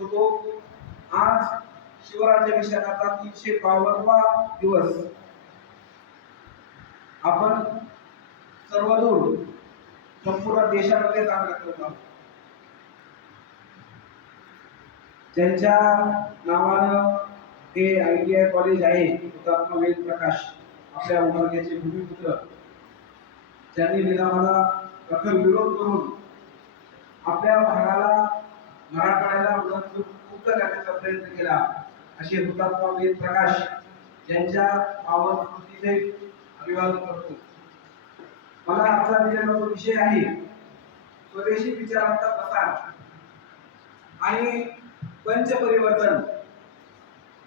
होतो. आज शिवराज्याभिषेकाचा तीनशे बावनवा दिवस. आपण सर्वदूर संपूर्ण देशामध्ये चांगला करत आहोत. ज्यांच्या नावानं हे आय टी आय कॉलेज आहे हुतात्मा वेद प्रकाश आपल्या उमरग्याचे भूमिपुत्र ज्यांनी निजामाला प्रखर विरोध करून आपल्या भागाला मराठवाड्याला मुक्त मुक्त करण्याचा प्रयत्न केला. असे हुतात्मा वीर प्रकाश यांच्या पावन कृतीचे अभिवादन करतो. मला आजचा दिलेला जो विषय आहे. स्वदेशी विचारांचा प्रसार आणि पंचपरिवर्तन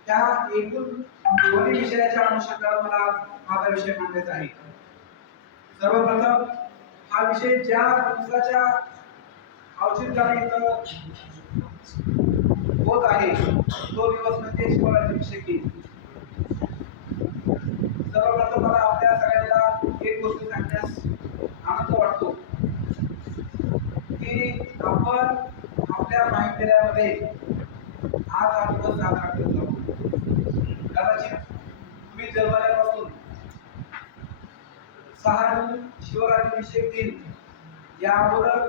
त्या एकूण दोन्ही विषयाच्या अनुषंगाने मला माझा विषय मांडायचा आहे. सर्वप्रथम हा विषय ज्या दिवसाच्या औचित्याने इथं होत आहे. तो दिवस म्हणजे शिवराज्याभिषेकी सर्वप्रथम मला आपल्या सगळ्यांना एक गोष्ट सांगण्यास आनंद वाटतो. की आपण आपल्या माहितीमध्ये आज हा दिवस साजरा करत आहोत. कदाचित तुम्ही जन्मल्यापासून सहा जून शिवराज्याभिषेक दिन या अगोदर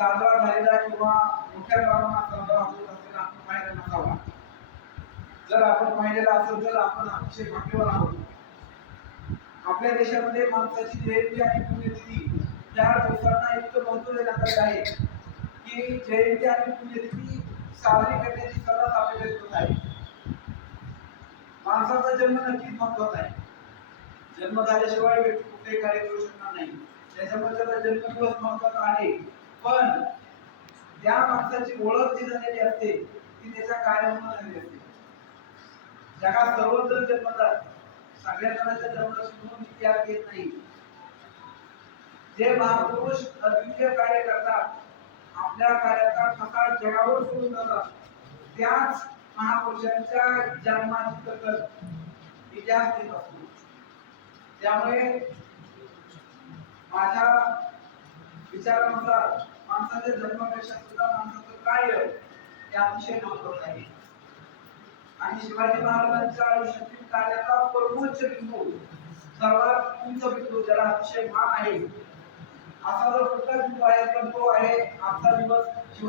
साजरा झालेला किंवा मोठ्या प्रमाणात साजरा होत असेल आपण पाहिला नसावा जर आपण पाहिलेला असेल तर आपण अतिशय भाग्यवान आहोत. आपल्या देशामध्ये माणसाची जयंती आणि पुण्यतिथी त्या दिवसांना इतकं महत्त्व देण्यात आलं आहे की जयंती आणि पुण्यतिथी साजरी करण्याची सर्वात आपल्याकडे होत आहे. माणसाचा जन्म नक्कीच महत्त्वाचा आहे. जन्म झाल्याशिवाय व्यक्ती कुठेही कार्य करू शकणार नाही. त्याच्यामुळे त्याचा जन्मदिवस महत्त्वाचा आहे. पण ज्या माणसाची ओळख जी झालेली असते ती त्याच्या कार्यामुळे झालेली असते जगात सर्वजण जन्मतात सगळ्या जणांच्या जन्माची नोंद इतिहास घेत नाही. जे महापुरुष अद्वितीय कार्य करतात आपल्या कार्याचा ठसा जगावर सोडून जातात त्याच महापुरुषांच्या जन्माची दखल इतिहास देत असतो. त्यामुळे माझ्या विचारानुसार माणसाच्या जन्मापेक्षा सुद्धा माणसाचं कार्य हे अतिशय महत्वाचं आहे. आणि शिवाजी महाराजांच्या आयुष्यातील कार्याचा सर्वोच्च बिंदू सर्वात उंच बिंदू ज्याला अतिशय मान आहे असा जर कुठला बिंदू आहे तर तो आहे आजचा दिवस